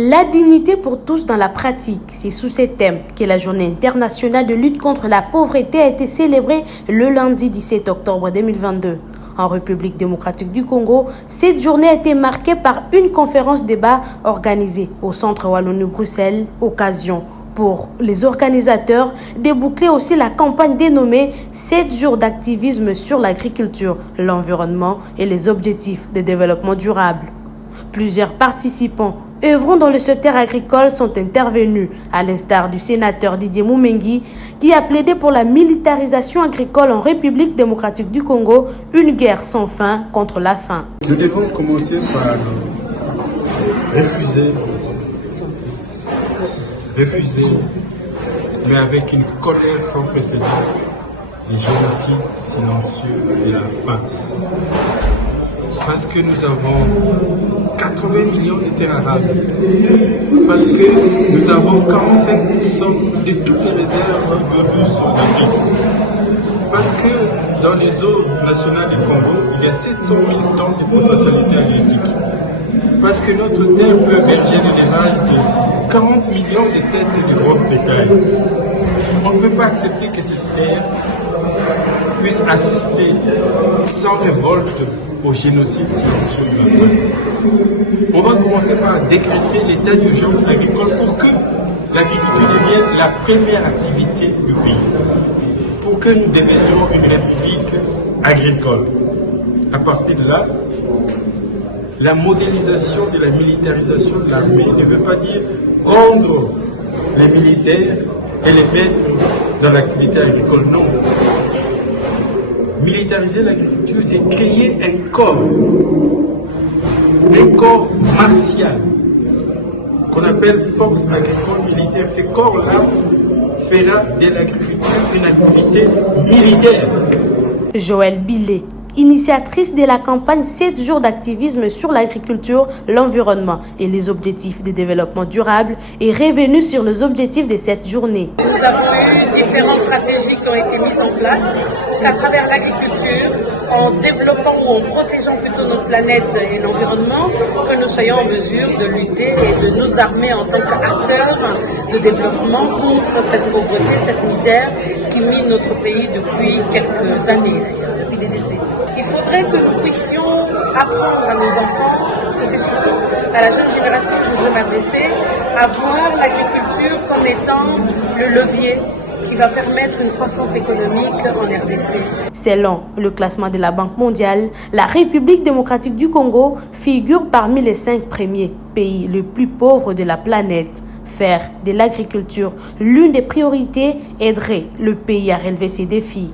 La dignité pour tous dans la pratique, c'est sous ces thèmes que la Journée internationale de lutte contre la pauvreté a été célébrée le lundi 17 octobre 2022. En République démocratique du Congo, cette journée a été marquée par une conférence débat organisée au Centre Wallonie-Bruxelles, occasion pour les organisateurs de boucler aussi la campagne dénommée 7 jours d'activisme sur l'agriculture, l'environnement et les objectifs de développement durable. Plusieurs participants œuvrant dans le secteur agricole sont intervenus, à l'instar du sénateur Didier Moumengi, qui a plaidé pour la militarisation agricole en République démocratique du Congo, une guerre sans fin contre la faim. Nous devons commencer par refuser, mais avec une colère sans précédent, les génocides silencieux de la faim. Parce que nous avons 80 millions de terres arables, parce que nous avons 45% de toutes les réserves de ressources d'Afrique, parce que dans les eaux nationales du Congo, il y a 700 000 tonnes de potentialité halieutique, parce que notre terre peut héberger l'élevage de 40 millions de têtes de gros bétail. On ne peut pas accepter que cette terre puisse assister sans révolte au génocide silencieux de la faim. On va commencer par décréter l'état d'urgence agricole pour que l'agriculture devienne la première activité du pays, pour que nous devenions une république agricole. À partir de là, la modélisation de la militarisation de l'armée ne veut pas dire rendre les militaires et les mettre dans l'activité agricole, non. Militariser l'agriculture, c'est créer un corps martial qu'on appelle force agricole militaire. Ce corps-là fera de l'agriculture une activité militaire. Joël Billet, initiatrice de la campagne 7 jours d'activisme sur l'agriculture, l'environnement et les objectifs de développement durable, est revenue sur les objectifs de cette journée. Nous avons eu différentes stratégies qui ont été mises en place à travers l'agriculture, en développant ou en protégeant plutôt notre planète et l'environnement, que nous soyons en mesure de lutter et de nous armer en tant qu'acteurs de développement contre cette pauvreté, cette misère qui mine notre pays depuis quelques années, depuis des décennies. Il faudrait que nous puissions apprendre à nos enfants, parce que c'est surtout à la jeune génération que je voudrais m'adresser, à voir l'agriculture comme étant le levier qui va permettre une croissance économique en RDC. Selon le classement de la Banque mondiale, la République démocratique du Congo figure parmi les 5 premiers pays les plus pauvres de la planète. Faire de l'agriculture l'une des priorités aiderait le pays à relever ses défis.